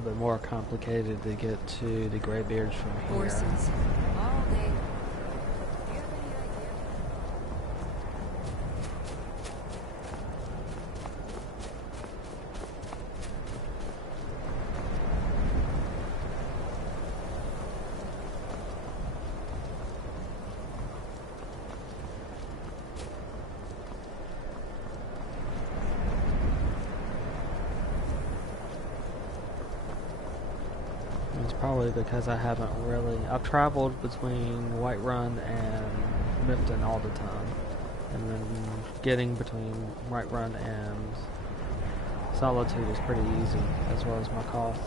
little bit more complicated to get to the Greybeards from here. Horses. All day. Do you have any idea? It's probably because I haven't really... I've traveled between Whiterun and Mifton all the time. And then getting between Whiterun and Solitude is pretty easy, as well as Markoth.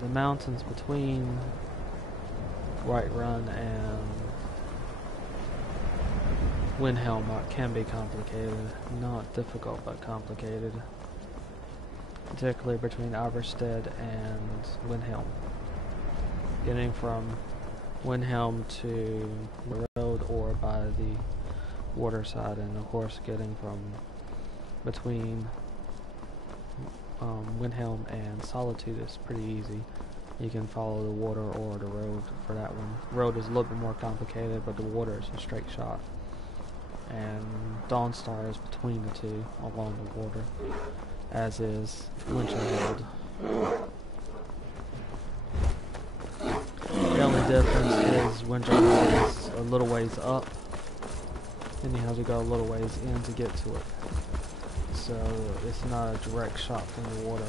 The mountains between Whiterun and Windhelm can be complicated. Not difficult, but complicated. Particularly between Iverstead and Windhelm. Getting from Windhelm to the road or by the water side, and of course getting from between Windhelm and Solitude is pretty easy. You can follow the water or the road for that one. The road is a little bit more complicated, but the water is a straight shot. And Dawnstar is between the two along the water, as is Winterhold. The only difference is Winterhold is a little ways up, and you have to go a little ways in to get to it. So it's not a direct shot from the water.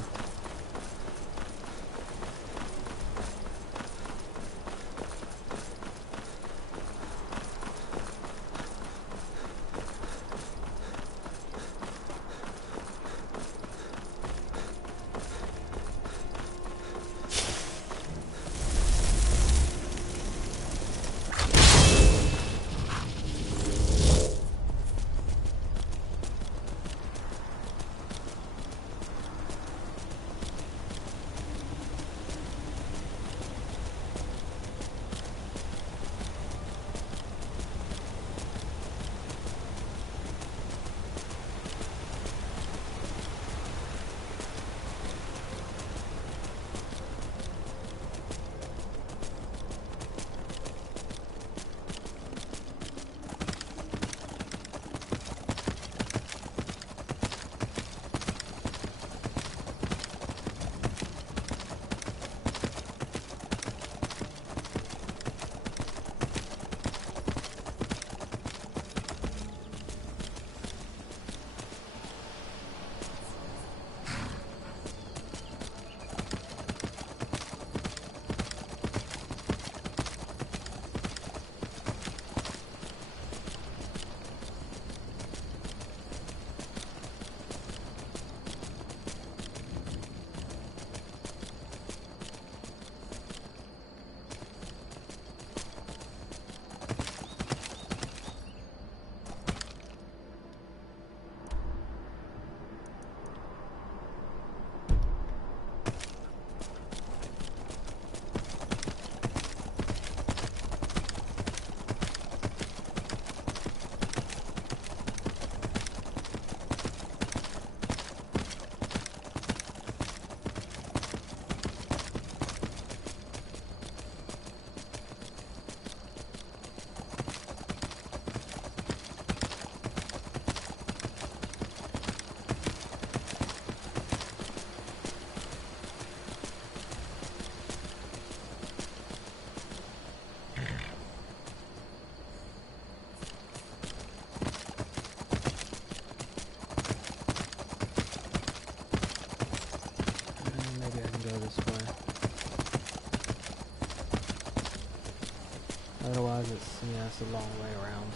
Otherwise, it's a long way around.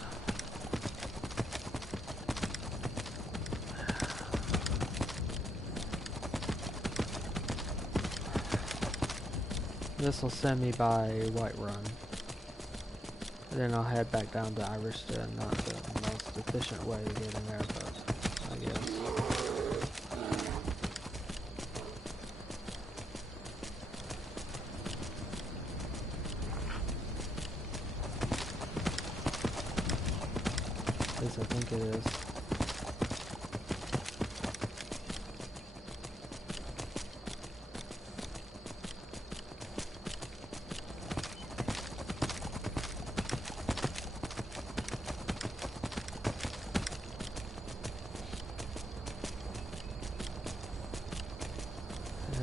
This will send me by Whiterun. Then I'll head back down to Iverstead. Not the most efficient way to get in there, but I guess. At least I think it is.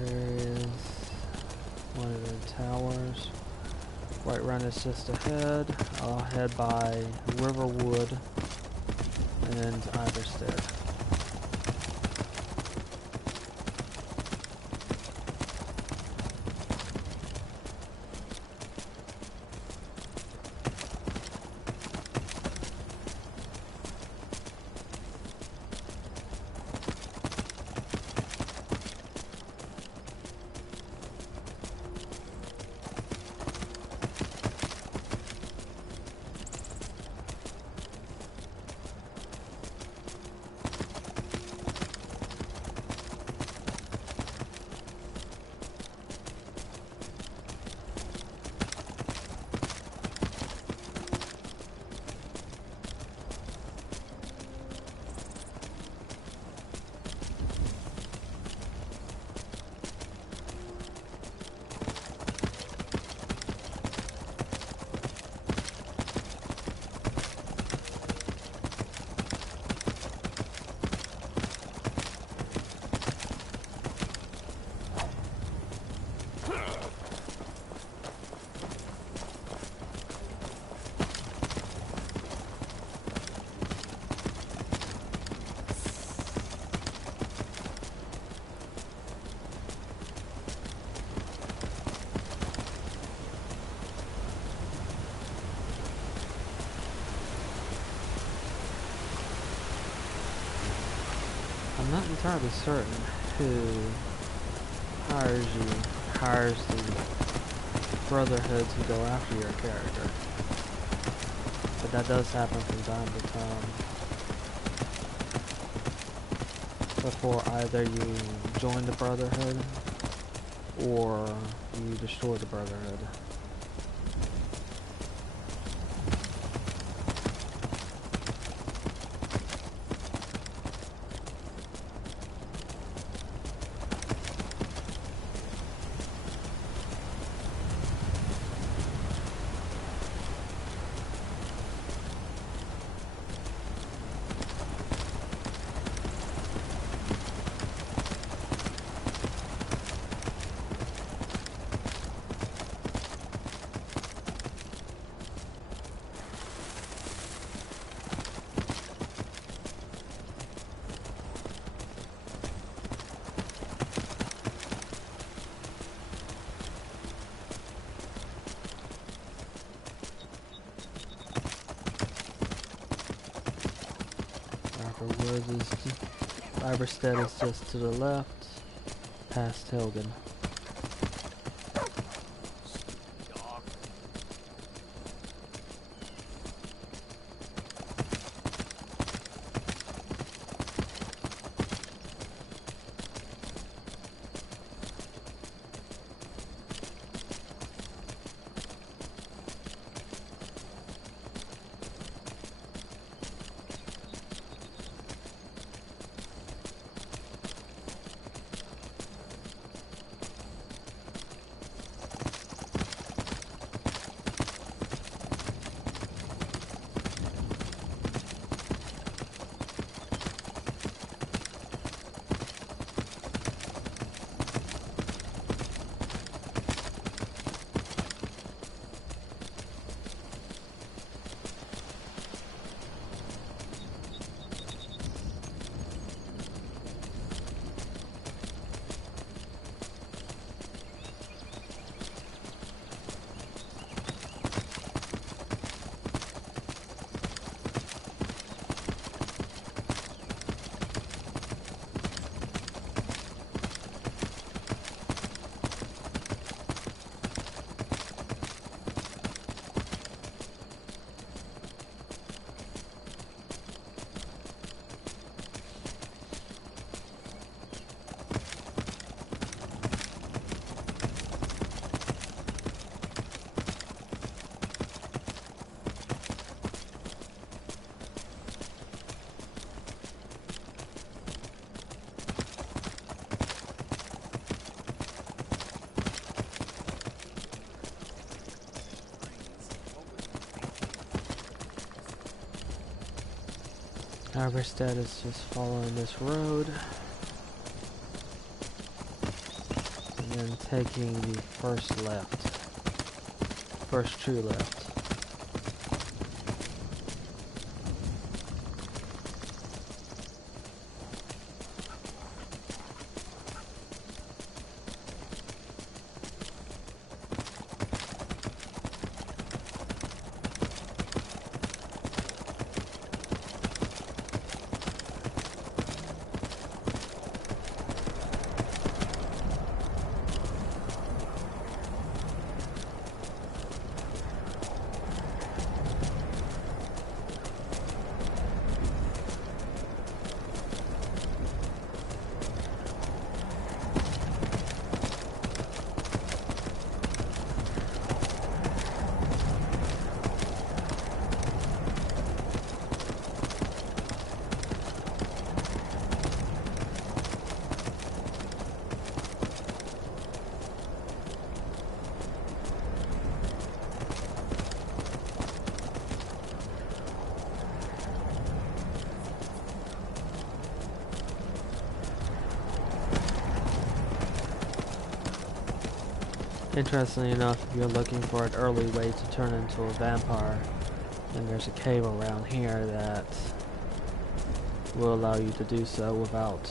There is one of the towers. Right around is just ahead. I'll head by Riverwood and Iverstead. I'm not entirely certain who hires the Brotherhood to go after your character, but that does happen from time to time. Before either you join the Brotherhood or you destroy the Brotherhood. Iverstead is just to the left, past Helgen. Iverstead is just following this road. and then taking the first left, first true left. Interestingly enough, if you're looking for an early way to turn into a vampire, then there's a cave around here that will allow you to do so without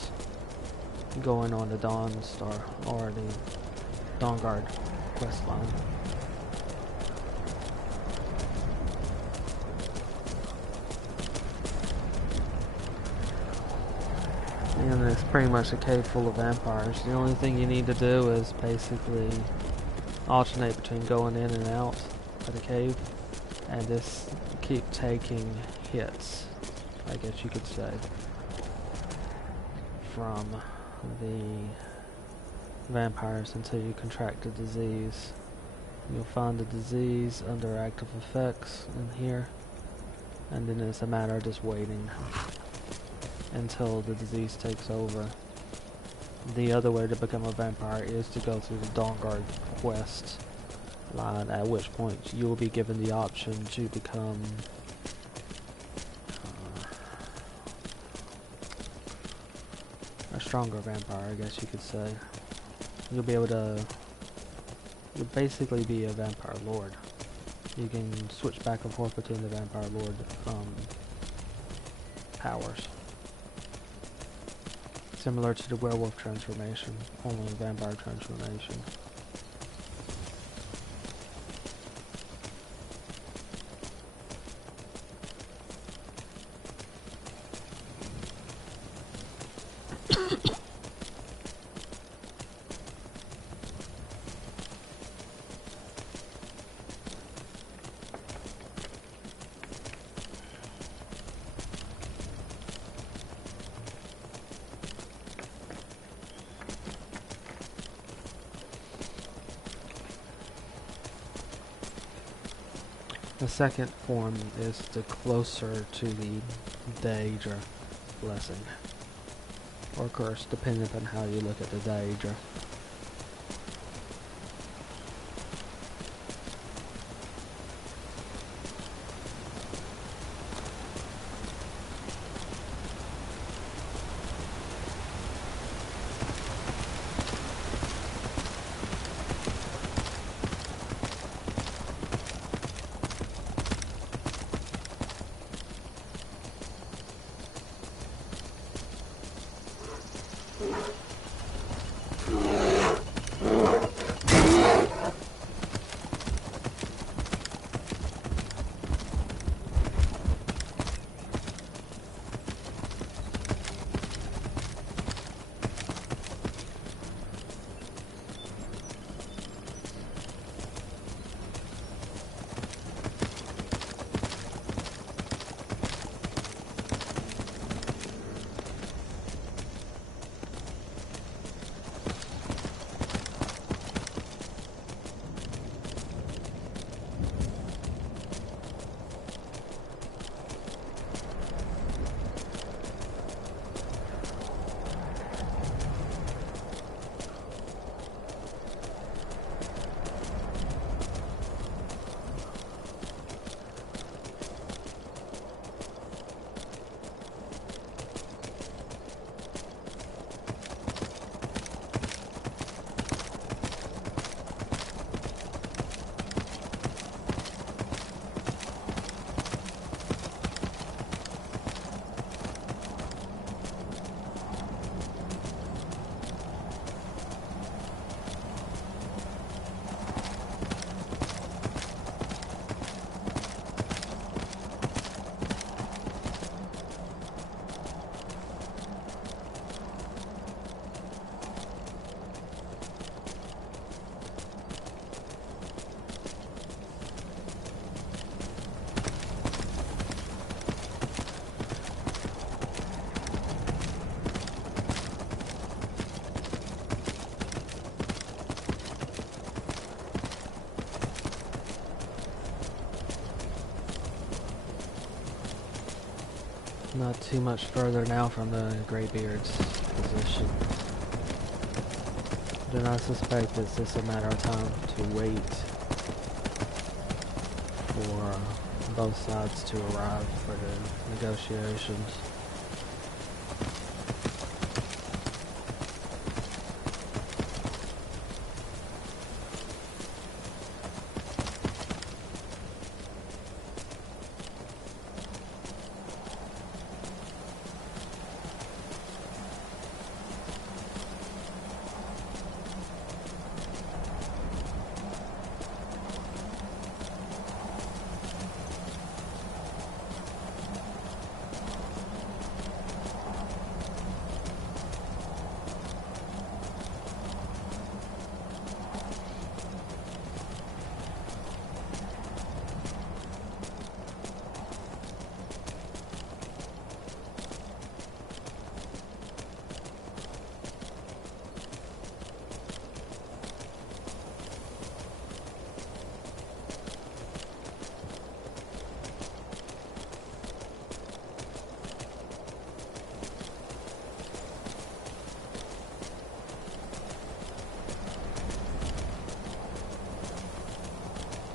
going on the Dawn Star or the Dawnguard quest line. And it's pretty much a cave full of vampires. The only thing you need to do is basically alternate between going in and out of the cave and just keep taking hits, I guess you could say, from the vampires until you contract the disease. You'll find the disease under active effects in here, and then it's a matter of just waiting until the disease takes over. The other way to become a vampire is to go through the Dawnguard quest line, at which point you will be given the option to become a stronger vampire, I guess you could say. You'll basically be a vampire lord. You can switch back and forth between the vampire lord powers. Similar to the werewolf transformation, only vampire transformation. The second form is the closer to the Ddraig blessing, or curse, depending upon how you look at the Ddraig. not too much further now from the Greybeard's position. Do not suspect it's just a matter of time to wait for both sides to arrive for the negotiations.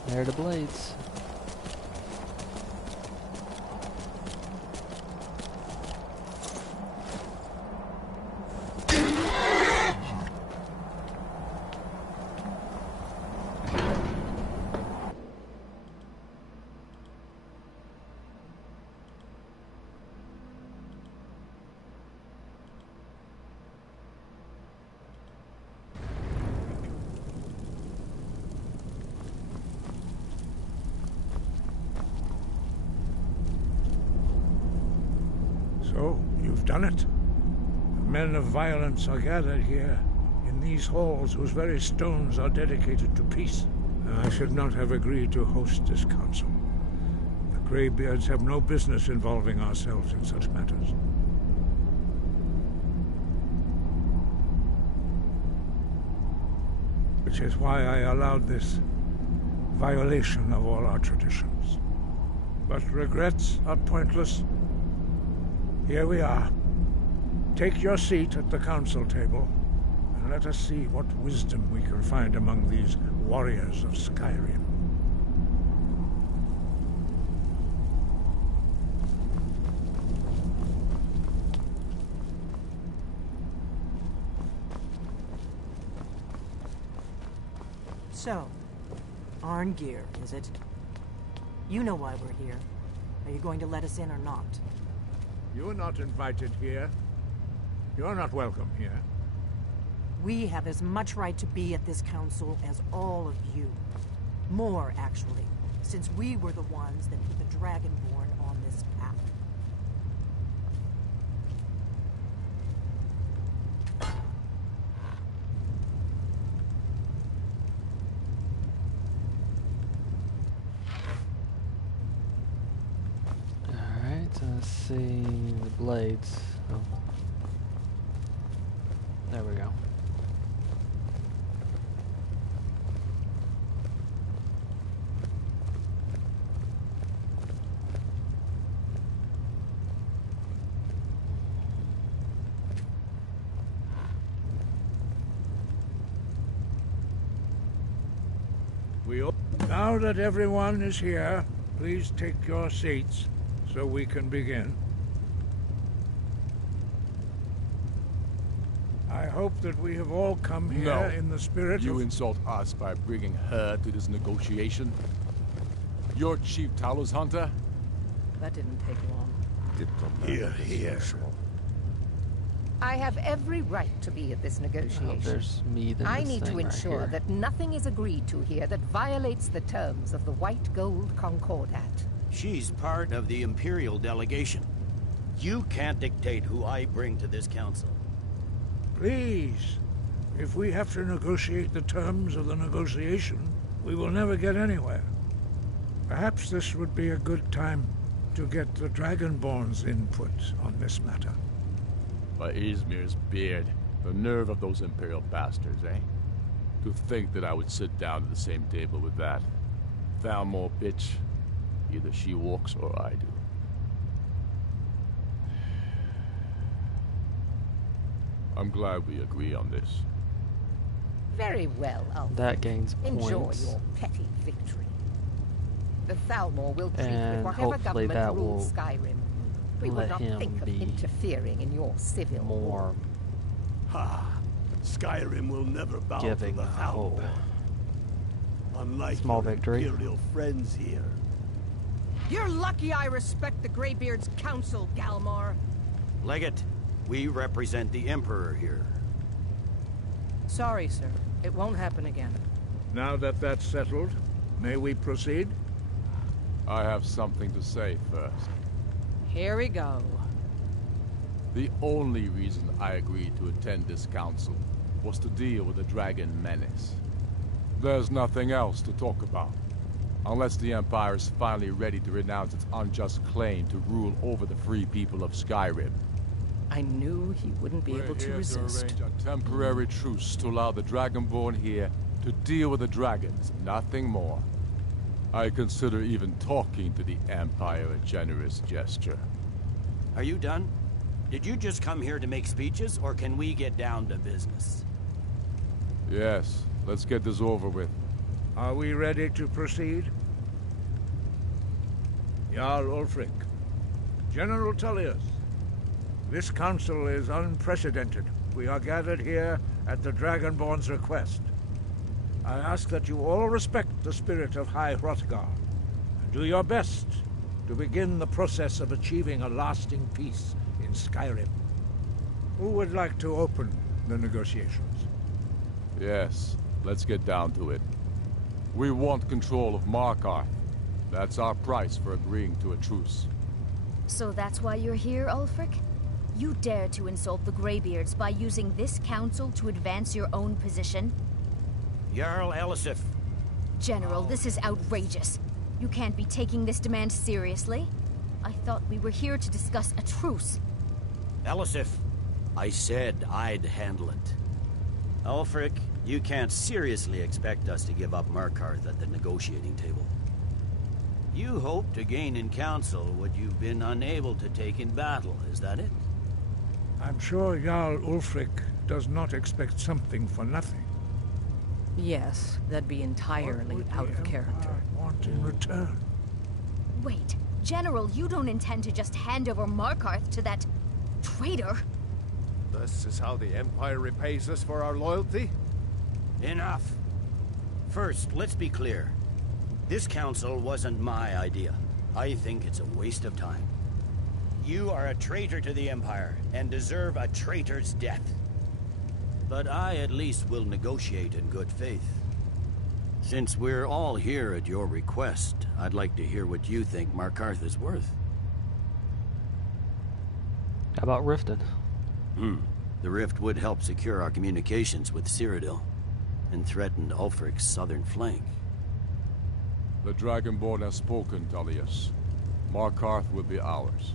There are the blades. So, you've done it. The men of violence are gathered here, in these halls whose very stones are dedicated to peace. I should not have agreed to host this council. The Greybeards have no business involving ourselves in such matters. Which is why I allowed this violation of all our traditions. But regrets are pointless. Here we are. Take your seat at the council table, and let us see what wisdom we can find among these warriors of Skyrim. So, Arngeir, is it? You know why we're here. Are you going to let us in or not? You're not invited here. You're not welcome here. We have as much right to be at this council as all of you. More, actually, since we were the ones that put the Dragonborn on this path. Let's see the blades. Oh. There we go. Now that everyone is here, please take your seats so we can begin. I hope that we have all come here in the spirit of... You insult us by bringing her to this negotiation? You're Chief Talos Hunter? That didn't take long. Here. I have every right to be at this negotiation. There's me. I need to ensure that nothing is agreed to here that violates the terms of the White Gold Concordat. She's part of the Imperial delegation. You can't dictate who I bring to this council. Please, if we have to negotiate the terms of the negotiation, we will never get anywhere. Perhaps this would be a good time to get the Dragonborn's input on this matter. By Izmir's beard, the nerve of those Imperial bastards, eh? To think that I would sit down at the same table with that. Thalmor bitch. Either she walks or I do. I'm glad we agree on this. Very well, Ulfric. That gains Enjoy points. your petty victory. The Thalmor will treat with And whatever hopefully government that rules will Skyrim. We would let not him think of be interfering in your civil more war. Ha! Skyrim will never bow to giving the hope. Thalmor. Unlike Small your victory. Imperial friends here. You're lucky I respect the Greybeard's counsel, Galmar. Legate, we represent the Emperor here. Sorry, sir. It won't happen again. Now that that's settled, may we proceed? I have something to say first. Here we go. The only reason I agreed to attend this council was to deal with the dragon menace. There's nothing else to talk about. Unless the Empire is finally ready to renounce its unjust claim to rule over the free people of Skyrim. I knew he wouldn't be able to resist. To arrange a temporary truce to allow the Dragonborn here to deal with the dragons, nothing more. I consider even talking to the Empire a generous gesture. Are you done? Did you just come here to make speeches, or can we get down to business? Yes, let's get this over with. Are we ready to proceed? Jarl Ulfric, General Tullius, this council is unprecedented. We are gathered here at the Dragonborn's request. I ask that you all respect the spirit of High Hrothgar, and do your best to begin the process of achieving a lasting peace in Skyrim. Who would like to open the negotiations? Yes, let's get down to it. We want control of Markarth. That's our price for agreeing to a truce. So that's why you're here, Ulfric? You dare to insult the Greybeards by using this council to advance your own position? Jarl Elisif. General, this is outrageous. You can't be taking this demand seriously. I thought we were here to discuss a truce. Elisif, I said I'd handle it. Ulfric, you can't seriously expect us to give up Markarth at the negotiating table. You hope to gain in council what you've been unable to take in battle, is that it? I'm sure Jarl Ulfric does not expect something for nothing. Yes, that'd be entirely What would out the of character. Empire want in return? Wait, General, you don't intend to just hand over Markarth to that traitor? This is how the Empire repays us for our loyalty? Enough. First, let's be clear. This council wasn't my idea. I think it's a waste of time. You are a traitor to the Empire, and deserve a traitor's death. But I at least will negotiate in good faith. Since we're all here at your request, I'd like to hear what you think Markarth is worth. How about Riften? The rift would help secure our communications with Cyrodiil, and threatened Ulfric's southern flank. The Dragonborn has spoken, Tullius. Markarth will be ours.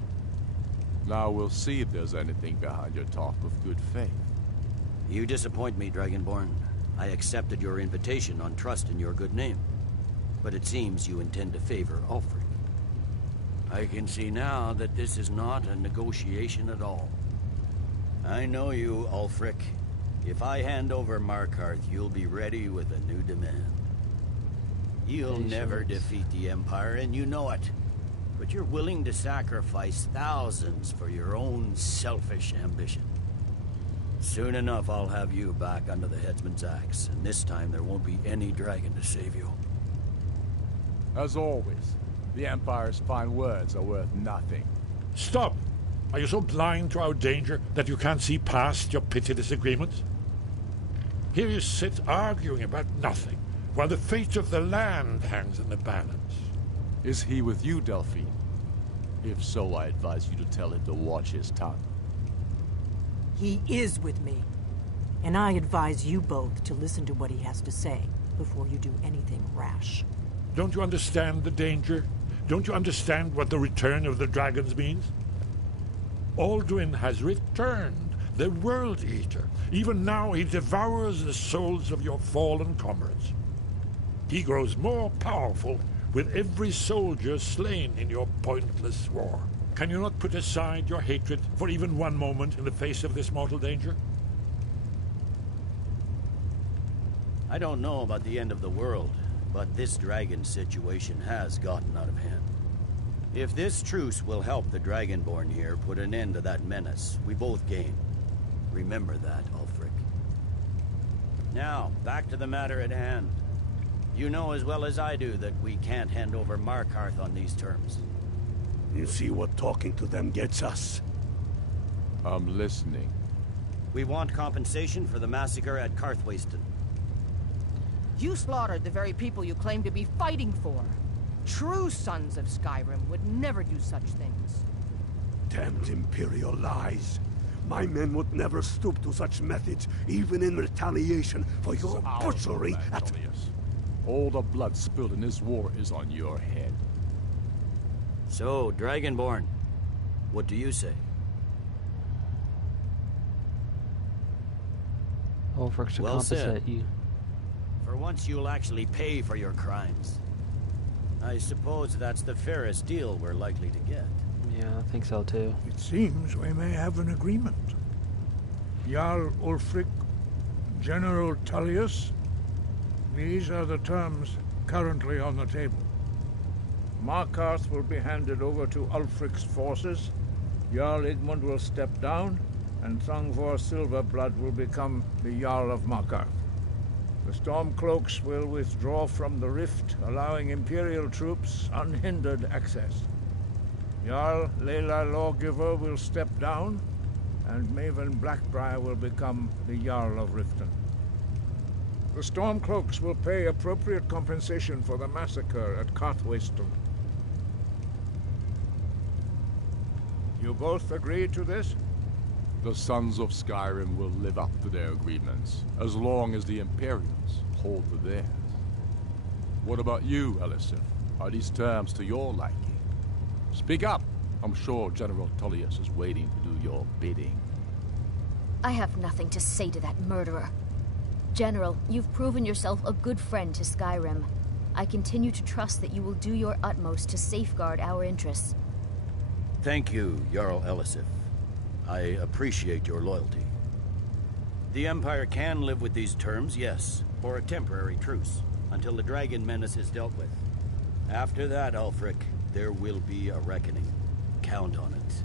Now we'll see if there's anything behind your talk of good faith. You disappoint me, Dragonborn. I accepted your invitation on trust in your good name. But it seems you intend to favor Ulfric. I can see now that this is not a negotiation at all. I know you, Ulfric. If I hand over Markarth, you'll be ready with a new demand. You'll never defeat the Empire, and you know it. But you're willing to sacrifice thousands for your own selfish ambition. Soon enough, I'll have you back under the headsman's axe, and this time there won't be any dragon to save you. As always, the Empire's fine words are worth nothing. Stop! Are you so blind to our danger that you can't see past your petty disagreements? Here you sit arguing about nothing, while the fate of the land hangs in the balance. Is he with you, Delphine? If so, I advise you to tell him to watch his tongue. He is with me. And I advise you both to listen to what he has to say before you do anything rash. Don't you understand the danger? Don't you understand what the return of the dragons means? Alduin has returned, the World Eater. Even now he devours the souls of your fallen comrades. He grows more powerful with every soldier slain in your pointless war. Can you not put aside your hatred for even one moment in the face of this mortal danger? I don't know about the end of the world, but this dragon situation has gotten out of hand. If this truce will help the Dragonborn here put an end to that menace, we both gain. Remember that, Ulfric. Now, back to the matter at hand. You know as well as I do that we can't hand over Markarth on these terms. You see what talking to them gets us? I'm listening. We want compensation for the massacre at Karthwasten. You slaughtered the very people you claim to be fighting for. True sons of Skyrim would never do such things. Damned Imperial lies. My men would never stoop to such methods, even in retaliation for your butchery at... Tullius. All the blood spilled in this war is on your head. So, Dragonborn, what do you say? Ulfric should Well said. compensate you. For once you'll actually pay for your crimes. I suppose that's the fairest deal we're likely to get. Yeah, I think so too. It seems we may have an agreement. Jarl Ulfric, General Tullius, these are the terms currently on the table. Markarth will be handed over to Ulfric's forces, Jarl Igmund will step down, and Thongvor Silverblood will become the Jarl of Markarth. The Stormcloaks will withdraw from the rift, allowing Imperial troops unhindered access. Jarl Leila Lawgiver will step down, and Maven Blackbriar will become the Jarl of Riften. The Stormcloaks will pay appropriate compensation for the massacre at Karthwasten. You both agree to this? The Sons of Skyrim will live up to their agreements, as long as the Imperials hold to theirs. What about you, Elisif? Are these terms to your liking? Speak up! I'm sure General Tullius is waiting to do your bidding. I have nothing to say to that murderer. General, you've proven yourself a good friend to Skyrim. I continue to trust that you will do your utmost to safeguard our interests. Thank you, Jarl Elisif. I appreciate your loyalty. The Empire can live with these terms, yes, for a temporary truce, until the dragon menace is dealt with. After that, Ulfric, there will be a reckoning. Count on it.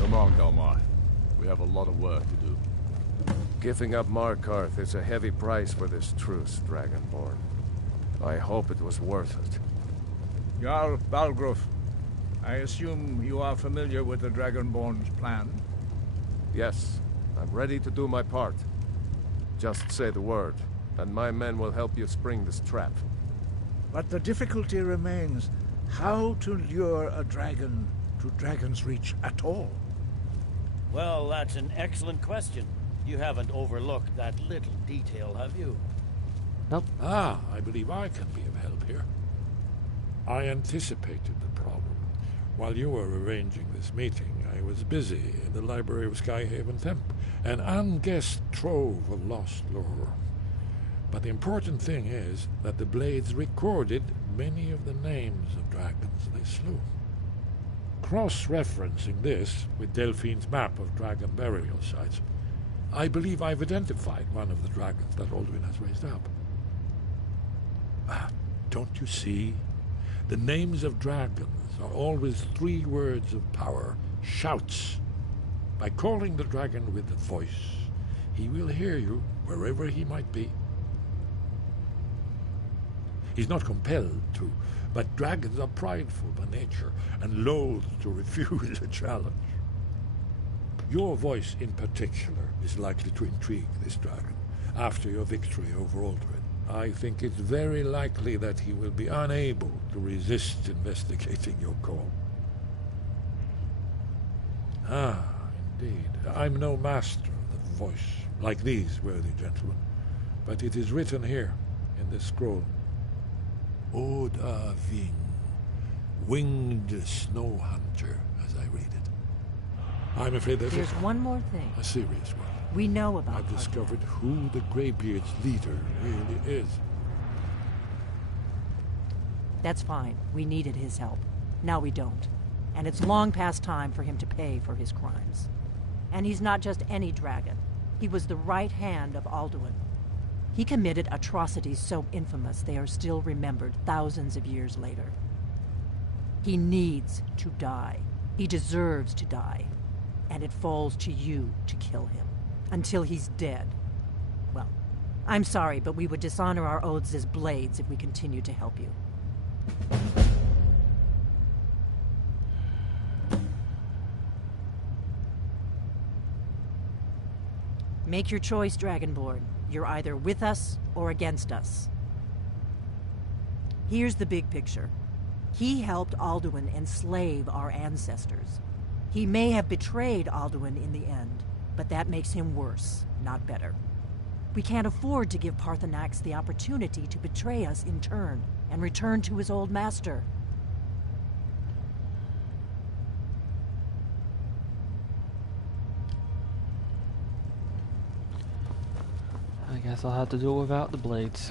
Come on, Galmar. We have a lot of work to do. Giving up Markarth is a heavy price for this truce, Dragonborn. I hope it was worth it. Jarl Balgruf, I assume you are familiar with the Dragonborn's plan? Yes, I'm ready to do my part. Just say the word, and my men will help you spring this trap. But the difficulty remains how to lure a dragon to Dragon's Reach at all. Well, that's an excellent question. You haven't overlooked that little detail, have you? Nope. Ah, I believe I can be of help here. I anticipated the problem. While you were arranging this meeting, I was busy in the library of Skyhaven Temp, an unguessed trove of lost lore. But the important thing is that the Blades recorded many of the names of dragons they slew. Cross-referencing this with Delphine's map of dragon burial sites, I believe I've identified one of the dragons that Alduin has raised up. Don't you see? The names of dragons are always 3 words of power, shouts. By calling the dragon with a voice, he will hear you wherever he might be. He's not compelled to, but dragons are prideful by nature and loath to refuse a challenge. Your voice in particular is likely to intrigue this dragon after your victory over Alduin. I think it's very likely that he will be unable to resist investigating your call. Ah, indeed. I'm no master of the voice, like these worthy gentlemen, but it is written here in this scroll. Oda Ving, winged snow hunter, as I read it. I'm afraid There's one more thing. a serious one. We know about I've Arthur. discovered who the Greybeard's leader really is. That's fine. We needed his help. Now we don't. And it's long past time for him to pay for his crimes. And he's not just any dragon. He was the right hand of Alduin. He committed atrocities so infamous they are still remembered thousands of years later. He needs to die. He deserves to die. And it falls to you to kill him. Until he's dead. Well, I'm sorry, but we would dishonor our oaths as blades if we continue to help you. Make your choice, Dragonborn. You're either with us or against us. Here's the big picture. He helped Alduin enslave our ancestors. He may have betrayed Alduin in the end, but that makes him worse, not better. We can't afford to give Paarthurnax the opportunity to betray us in turn and return to his old master. I guess I'll have to do it without the blades.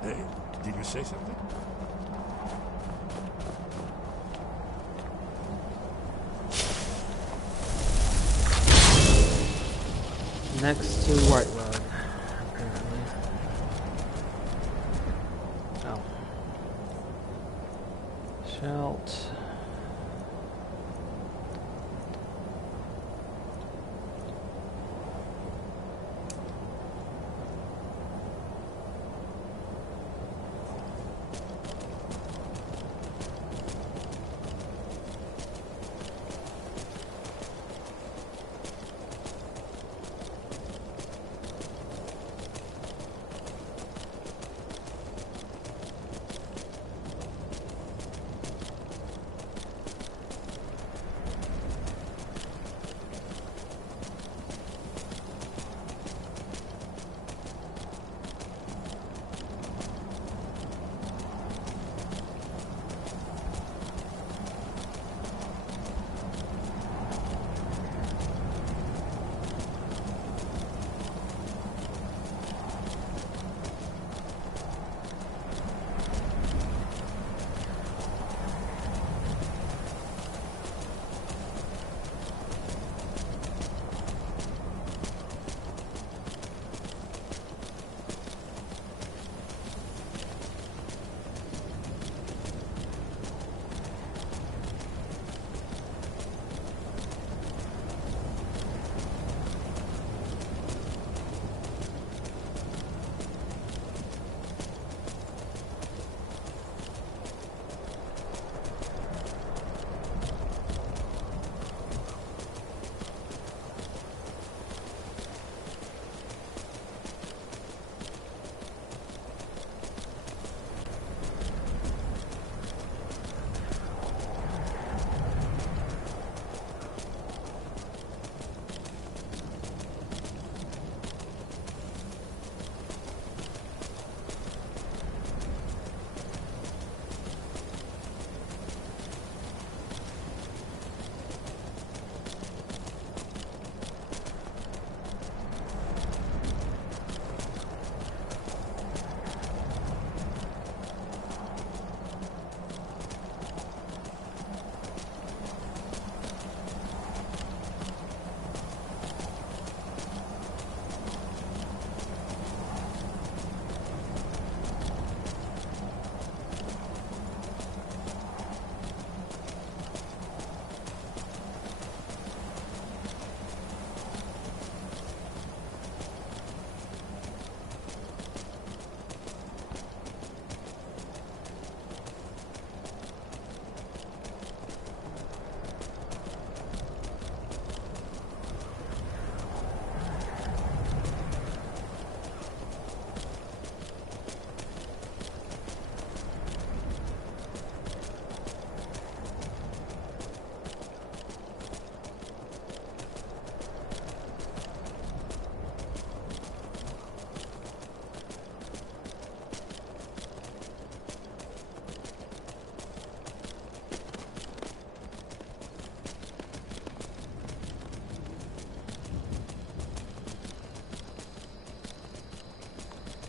Hey, did you say something? Next to White Road, apparently. Oh. Shalt.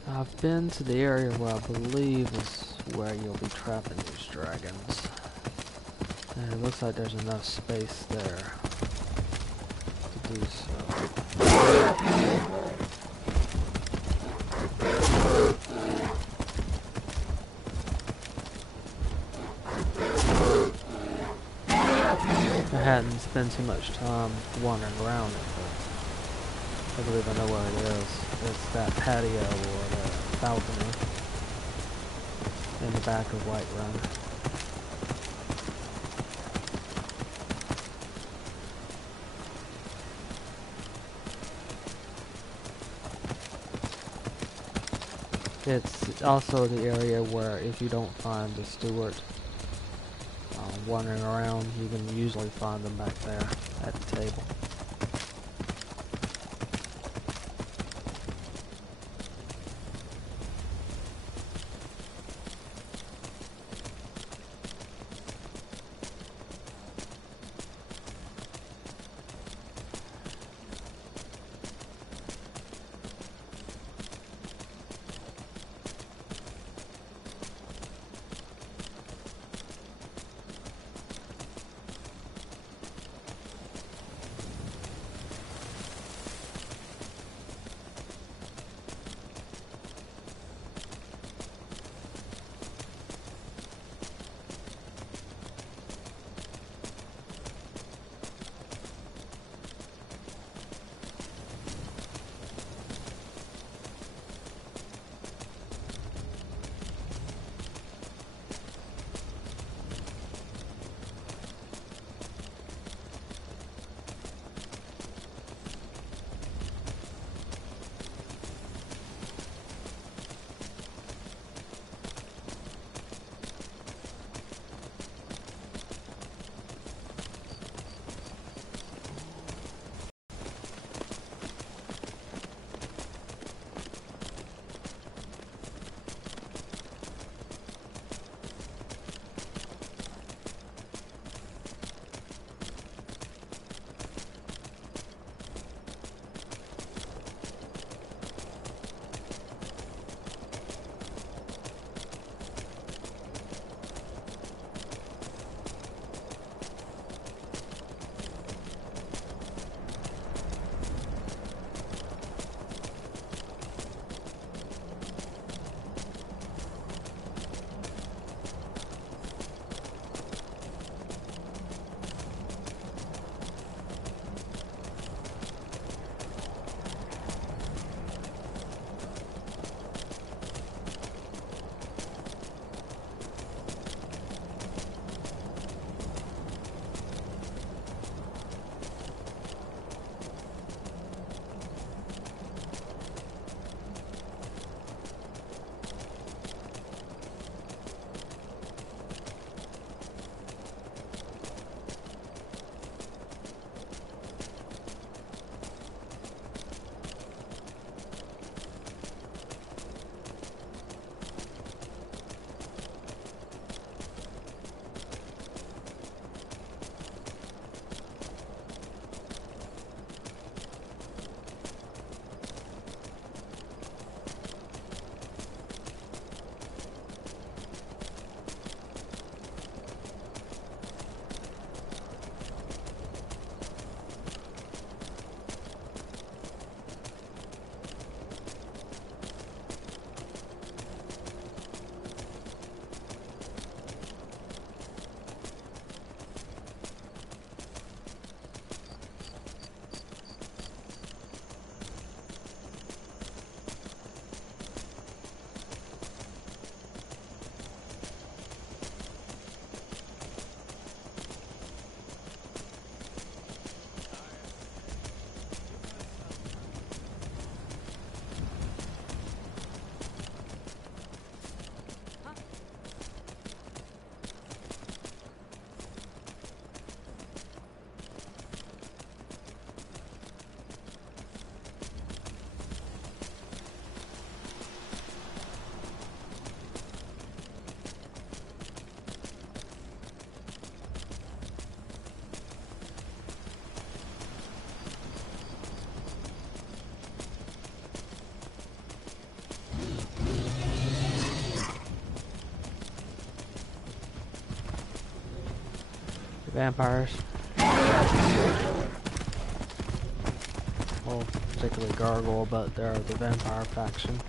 I've been to the area where I believe is where you'll be trapping these dragons. And it looks like there's enough space there to do so. I hadn't spent too much time wandering around it, but I believe I know where it is. It's that patio or the balcony in the back of Whiterun. It's also the area where if you don't find the steward wandering around, you can usually find them back there at the table. Vampires. Well, particularly Gargoyle, but they're the vampire faction.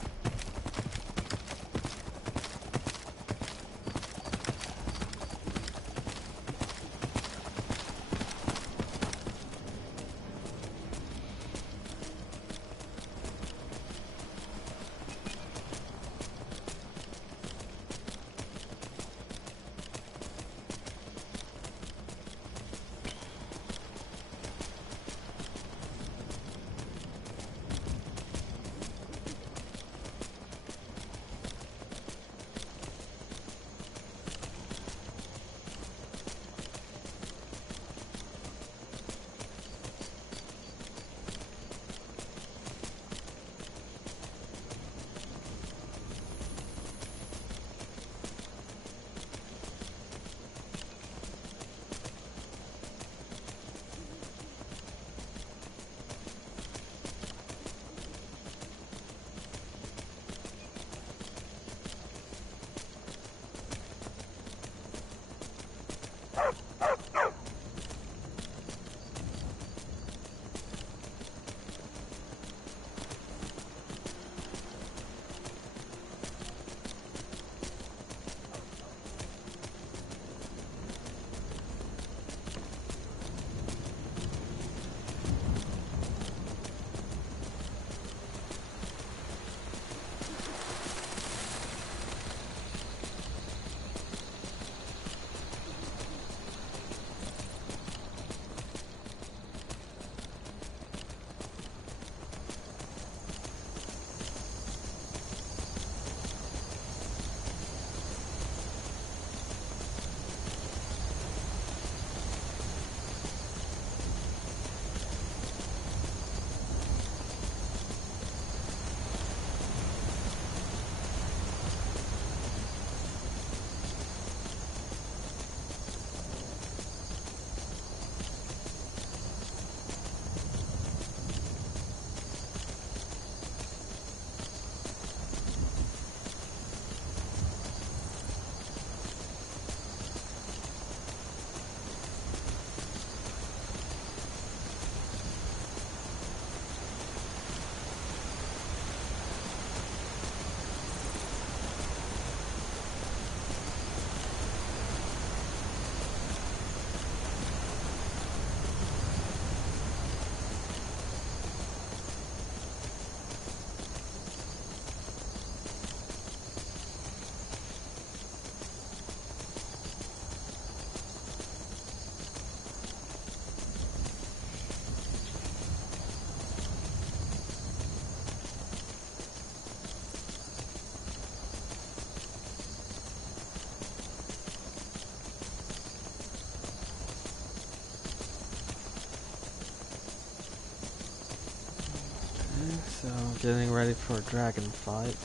So, getting ready for a dragon fight.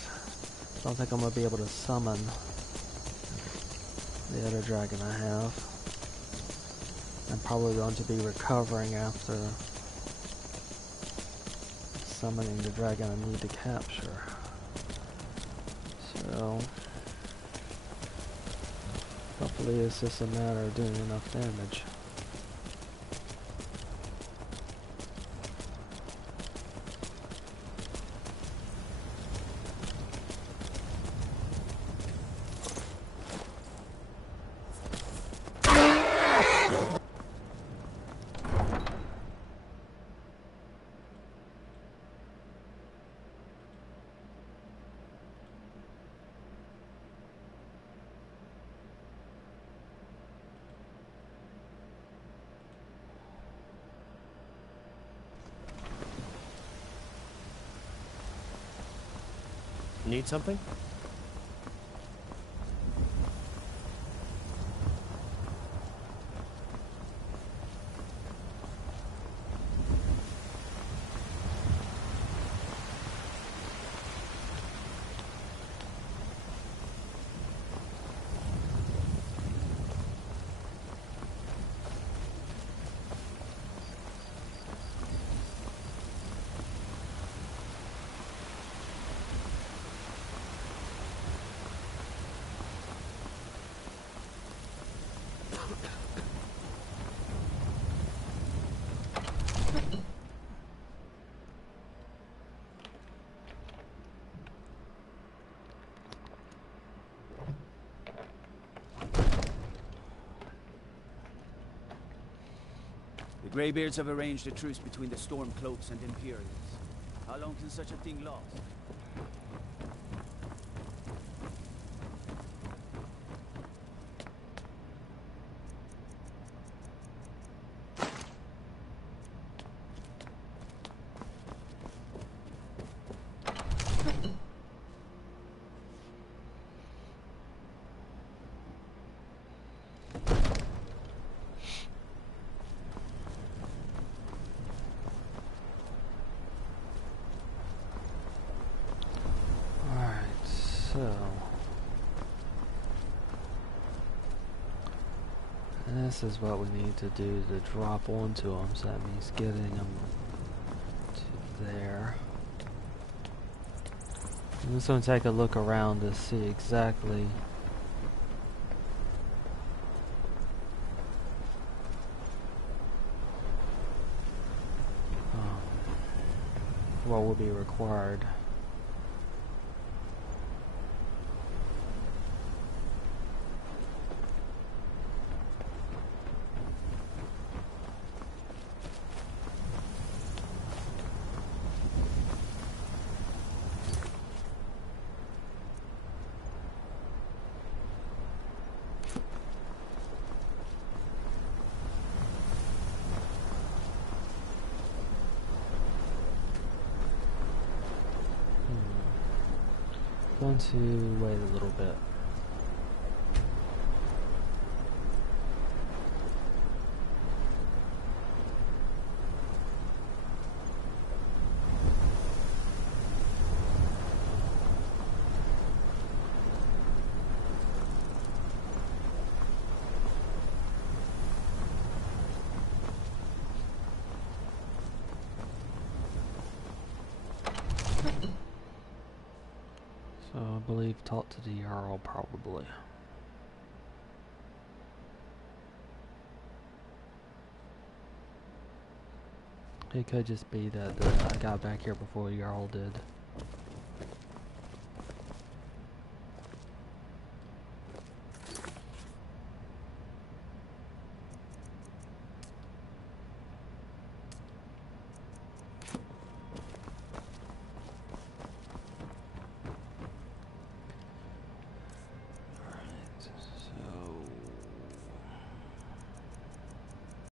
Don't think I'm going to be able to summon the other dragon I have. I'm probably going to be recovering after summoning the dragon I need to capture. So, hopefully it's just a matter of doing enough damage. Need something? The Greybeards have arranged a truce between the Stormcloaks and Imperials. How long can such a thing last? This is what we need to do to drop onto them, so that means getting them to there. I'm just going to take a look around to see exactly what will be required. Going to wait a little bit. So I believe talk to the Jarl probably. It could just be that I got back here before Jarl did.